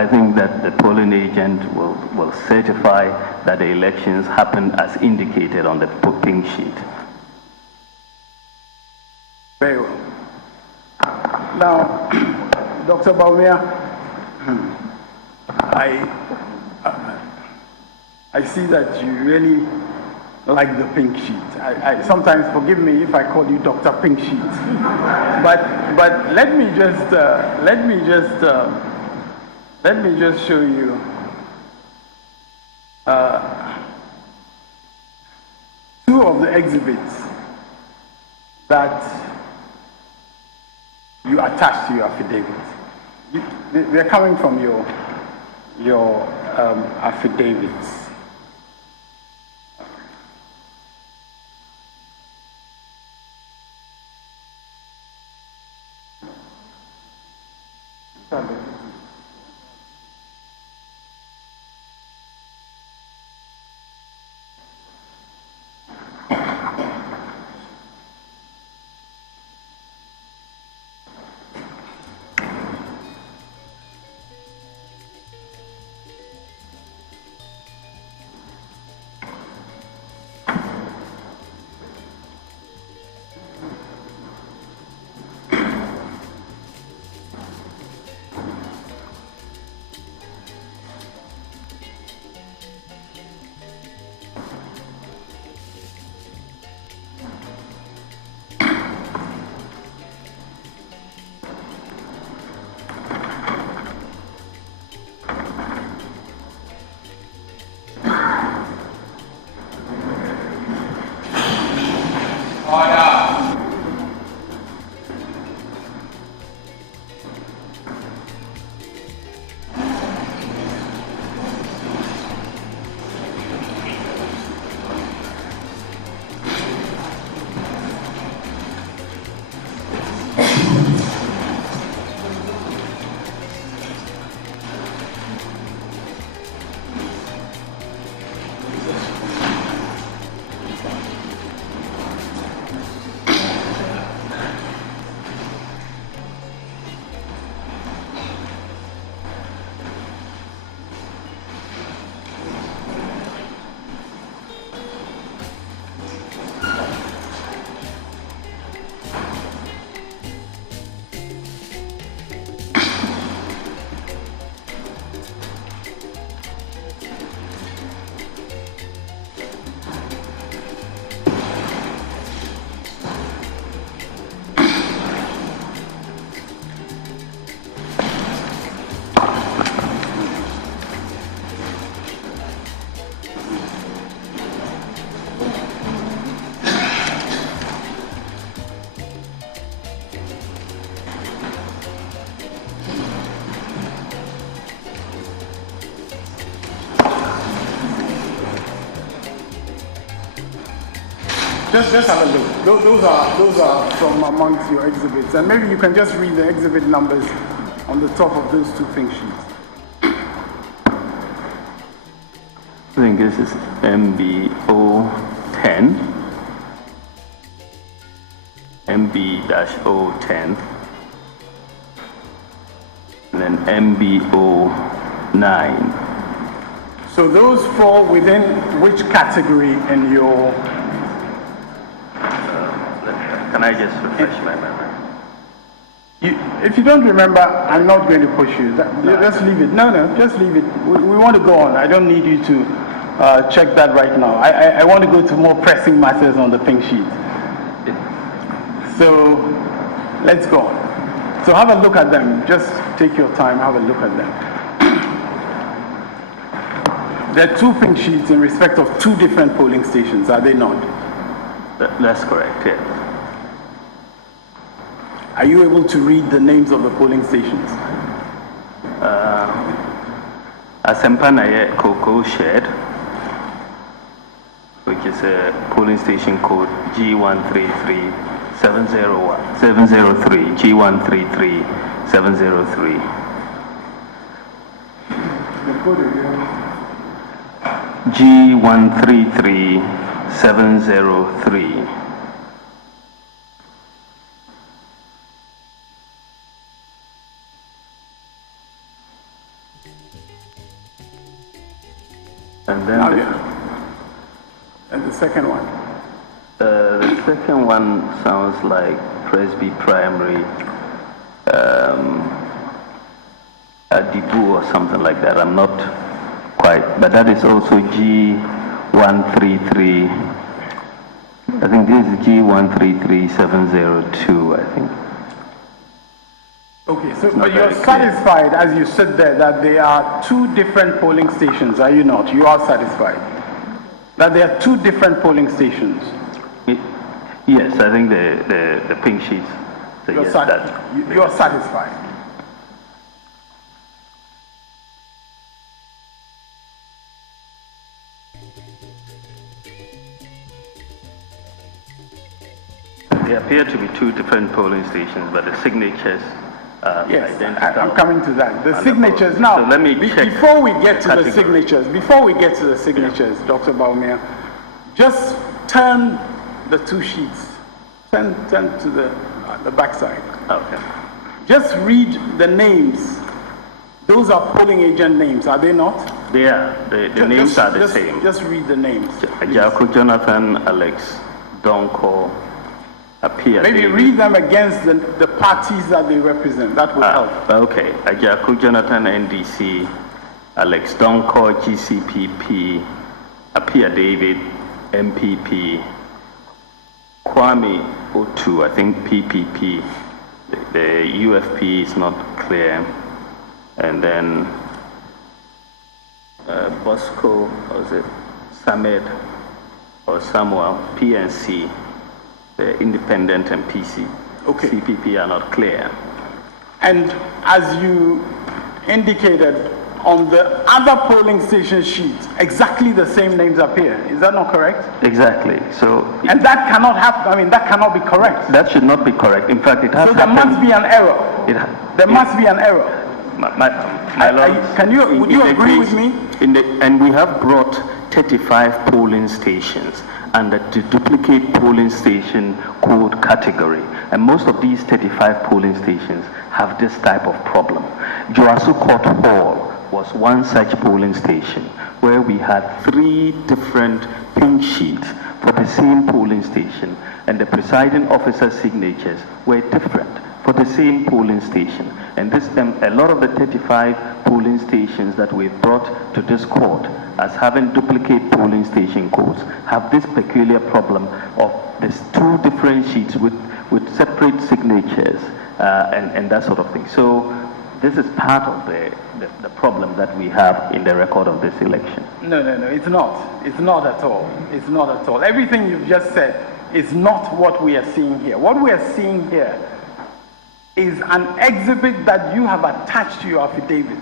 I think that the polling agent will certify that the elections happened as indicated on the pink sheet. Very well. Now, Dr. Bawumia, I see that you really like the pink sheet. I sometimes, forgive me if I call you Dr. Pink Sheet, but let me just show you two of the exhibits that you attach to your affidavit. They're coming from your affidavits. Just have a look. Those are from amongst your exhibits, and maybe you can just read the exhibit numbers on the top of those two pink sheets. I think this is MB010, MB-010, and then MB09. So those fall within which category in your... Can I just refresh my memory? If you don't remember, I'm not going to push you. Just leave it. No, just leave it. We want to go on. I don't need you to check that right now. I want to go to more pressing matters on the pink sheet. So let's go on. So have a look at them. Just take your time, have a look at them. There are two pink sheets in respect of two different polling stations, are they not? That's correct, yeah. Are you able to read the names of the polling stations? Asempanaye Cocoa Shed, which is a polling station code G133703, G133703. G133703. And then and the second one. The second one sounds like Presby Primary, Adibu or something like that. I'm not quite, but that is also G133702, I think this is G133702, I think. Okay, so but you're satisfied as you sit there that there are two different polling stations, are you not? You are satisfied that there are two different polling stations? Yes, I think the pink sheets suggest that. You are satisfied. There appear to be two different polling stations, but the signatures are identical. I'm coming to that. The signatures now. So let me check before we get to the signatures. Before we get to the signatures, Dr. Bawumia, just turn the two sheets. Turn to the back side. Okay. Just read the names. Those are polling agent names, are they not? They are. The names are the same. Just read the names. Jaco Jonathan, Alex, Donko, appear. Maybe read them against the parties that they represent. That would help. Okay. Jaco Jonathan, NDC, Alex Donko, GCPP, Apia David, MPP, Kwame Otu, I think PPP. The UFP is not clear. And then Bosco, or is it Samed or Samuel, PNC, the independent and PC. Okay. CPP are not clear. And as you indicated, on the other polling station sheets, exactly the same names appear. Is that not correct? Exactly. So. And that cannot happen. I mean, that cannot be correct. That should not be correct. In fact, it has. So there must be an error. There must be an error. My Lord, would you agree with me? And we have brought 35 polling stations under the duplicate polling station code category. And most of these 35 polling stations have this type of problem. Joasu Court Hall was one such polling station where we had 3 different pink sheets for the same polling station, and the presiding officer's signatures were different for the same polling station. And this a lot of the 35 polling stations that we've brought to this court as having duplicate polling station codes have this peculiar problem of there's 2 different sheets with separate signatures and that sort of thing. So this is part of the problem that we have in the record of this election. No, it's not. It's not at all. It's not at all. Everything you've just said is not what we are seeing here. What we are seeing here is an exhibit that you have attached to your affidavit,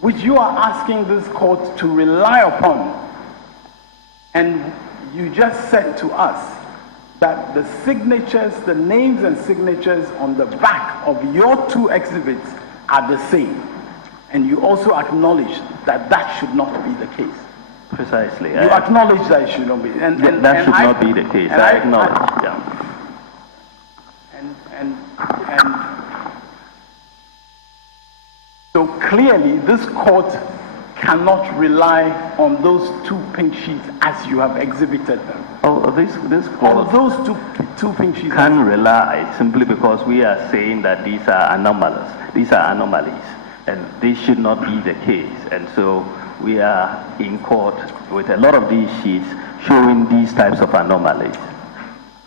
which you are asking this court to rely upon. And you just said to us that the signatures, the names and signatures on the back of your 2 exhibits are the same. And you also acknowledge that that should not be the case. Precisely. You acknowledge that it should not be. That should not be the case. I acknowledge. And so clearly this court cannot rely on those 2 pink sheets as you have exhibited them. Oh, this court on those two pink sheets can rely simply because we are saying that these are anomalies. These are anomalies, and this should not be the case. And so we are in court with a lot of these sheets showing these types of anomalies.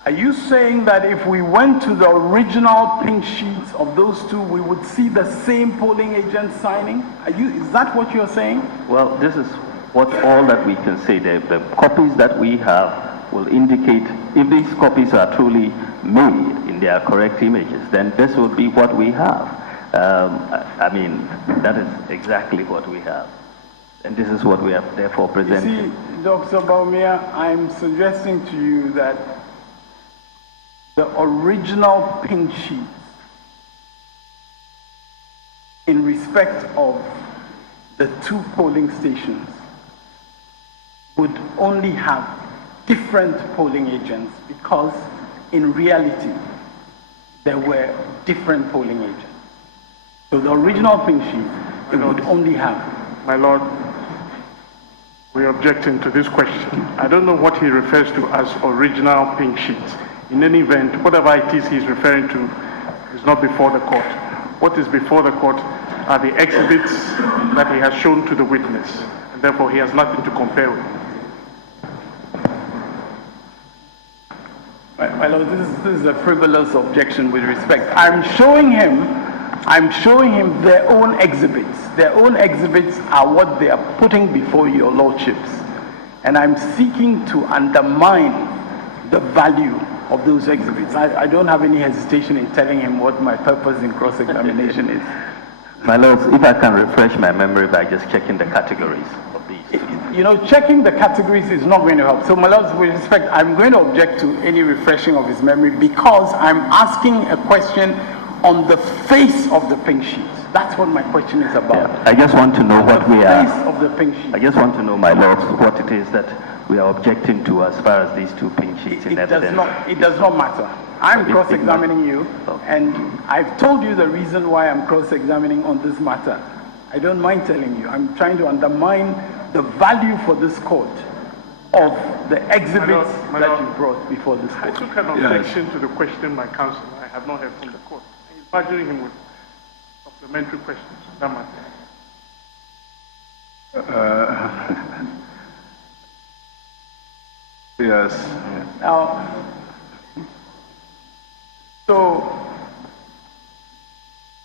Are you saying that if we went to the original pink sheets of those 2, we would see the same polling agent signing? Is that what you're saying? Well, this is all that we can say. The copies that we have will indicate if these copies are truly made in their correct images, then this would be what we have. I mean, that is exactly what we have. And this is what we have therefore presented. You see, Dr. Bawumia, I'm suggesting to you that the original pink sheet in respect of the 2 polling stations would only have different polling agents because in reality there were different polling agents. So the original pink sheet, it would only have. My Lord, We're objecting to this question. I don't know what he refers to as original pink sheets. In any event, whatever it is he's referring to is not before the court. What is before the court are the exhibits that he has shown to the witness, and therefore he has nothing to compare with. My Lord, this is a frivolous objection with respect. I'm showing him their own exhibits. Their own exhibits are what they are putting before your lordships. And I'm seeking to undermine the value of those exhibits. I don't have any hesitation in telling him what my purpose in cross-examination is. My lords, if I can refresh my memory by just checking the categories of these. You know, checking the categories is not going to help. So, my lords, with respect, I'm going to object to any refreshing of his memory because I'm asking a question on the face of the pink sheet. That's what my question is about. Yeah. I just want to know what we are. Face of the pink sheet. I just want to know, my lords, what it is that we are objecting to as far as these two pink sheets in evidence. It does not matter. I'm cross-examining you, Okay. and I've told you the reason why I'm cross-examining on this matter. I don't mind telling you. I'm trying to undermine the value for this court of the exhibits that you brought before this I court. took an objection to the question by counsel. I have not heard from the court. He's badgering him with supplementary questions. That matter. Yes. Now, so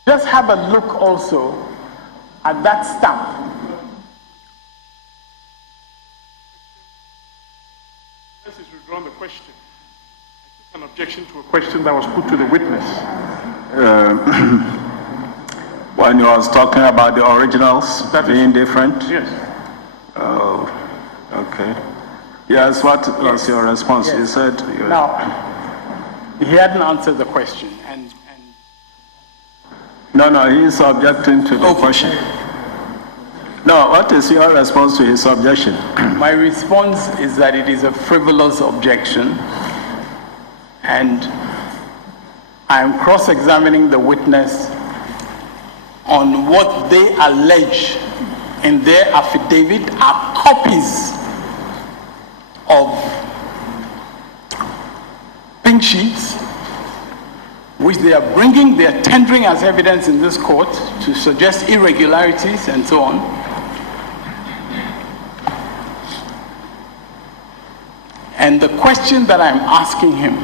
just have a look also at that stamp. This is withdrawn the question. I took an objection to a question that was put to the witness. When you was talking about the originals being different? Yes. Oh, okay. Yes, what was your response? Yes. You said... Now, he hadn't answered the question, and No, he is objecting to the question. No, what is your response to his objection? my response is that it is a frivolous objection, and I am cross-examining the witness on what they allege in their affidavit are copies of pink sheets which they are bringing, they are tendering as evidence in this court to suggest irregularities and so on. And the question that I'm asking him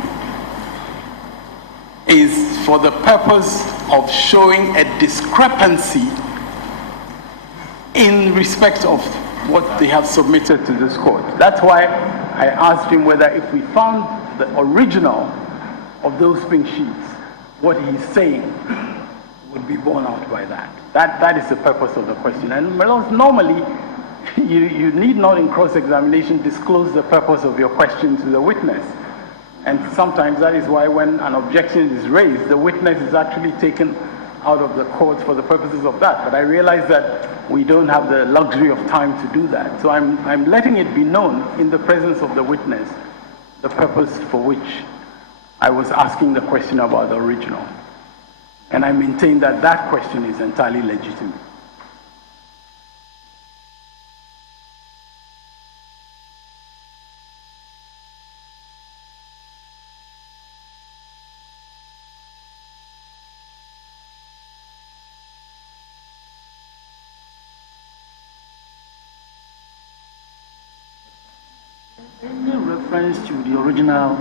is for the purpose of showing a discrepancy in respect of what they have submitted to this court. That's why I asked him whether if we found the original of those pink sheets, what he's saying would be borne out by that. That is the purpose of the question. And normally, you need not in cross-examination disclose the purpose of your question to the witness. And sometimes that is why when an objection is raised, the witness is actually taken out of the court for the purposes of that. But I realize that we don't have the luxury of time to do that. So I'm letting it be known in the presence of the witness the purpose for which I was asking the question about the original. And I maintain that that question is entirely legitimate. Any reference to the original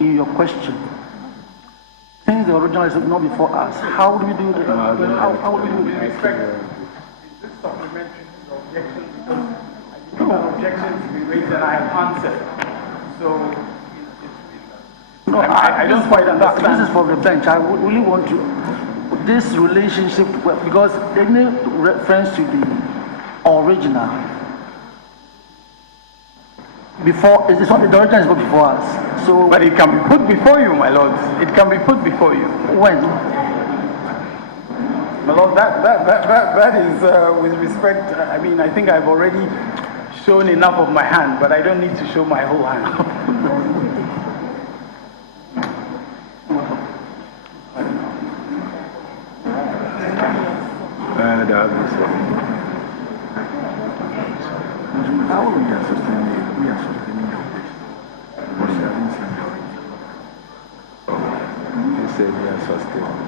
in your question? Since the original is not before us, how do we do that? How do we do it? Is this supplementary to the objection? Because an objection to be raised and I have answered. So, No, I don't quite understand. This is for the bench. I really want to, this relationship, because any reference to the original, before, it's not, the original is not before us. So, But it can be put before you, my lords. It can be put before you. when? My lord, that is, with respect, I mean, I think I've already shown enough of my hand, but I don't need to show my whole hand. How will we We are sustaining the operation. But we haven't seen the origin. He said we are sustaining.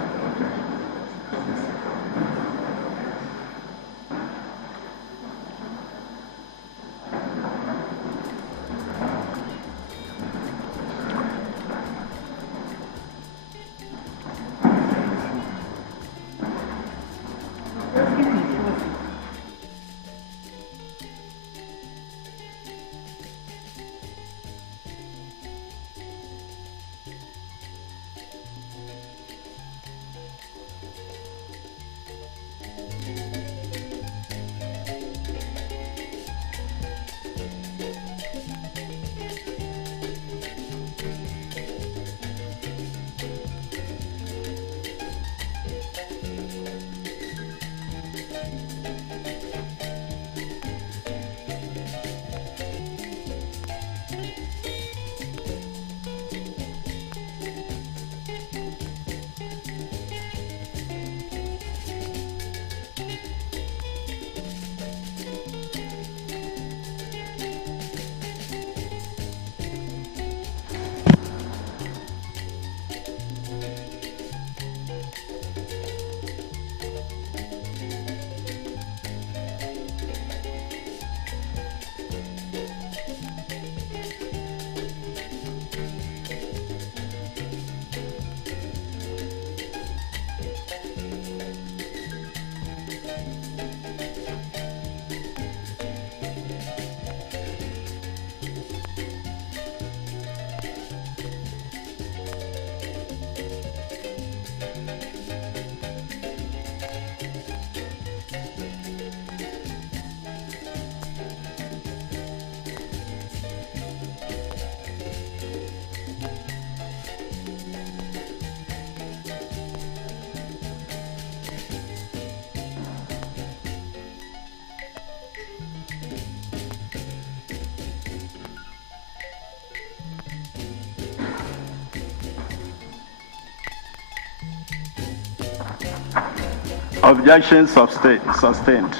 Objection sustained.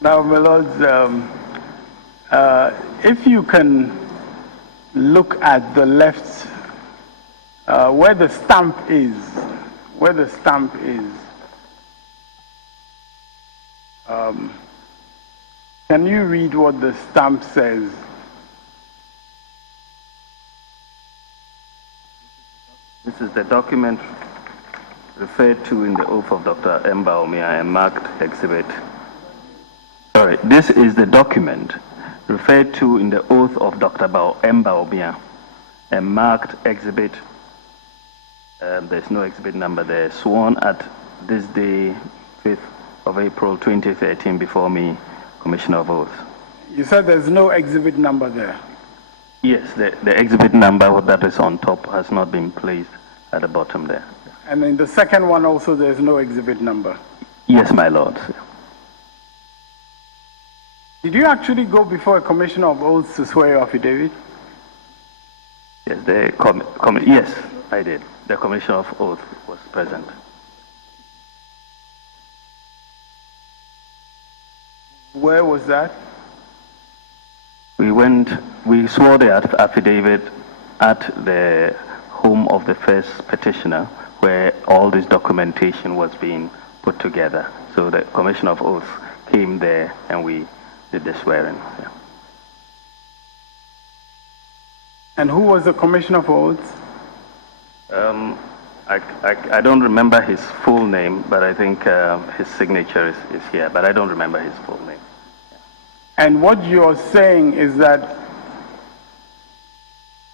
Now, my lords, if you can look at the left, where the stamp is, can you read what the stamp says? This is the document referred to in the oath of Dr. Bawumia and marked exhibit. Sorry, this is the document referred to in the oath of Dr. Bawumia and marked exhibit. There's no exhibit number there. Sworn at this day, 5th of April 2013, before me, Commissioner of Oath. You said there's no exhibit number there. Yes, the exhibit number that is on top has not been placed at the bottom there. And in the second one also, there's no exhibit number. Yes, my lord. Did you actually go before a commissioner of oaths to swear your affidavit? Yes, yes, I did. The commissioner of oath was present. Where was that? We swore the affidavit at the home of the first petitioner, where all this documentation was being put together. So the commissioner of oath came there and we did the swearing. Yeah. And who was the commissioner of oaths? I don't remember his full name, but I think his signature is here, but I don't remember his full name. And what you're saying is that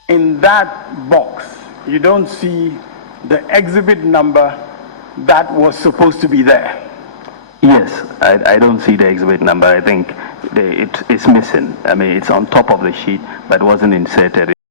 in that box, you don't see the exhibit number that was supposed to be there. Yes, I don't see the exhibit number. I think it's missing. I mean, it's on top of the sheet, but wasn't inserted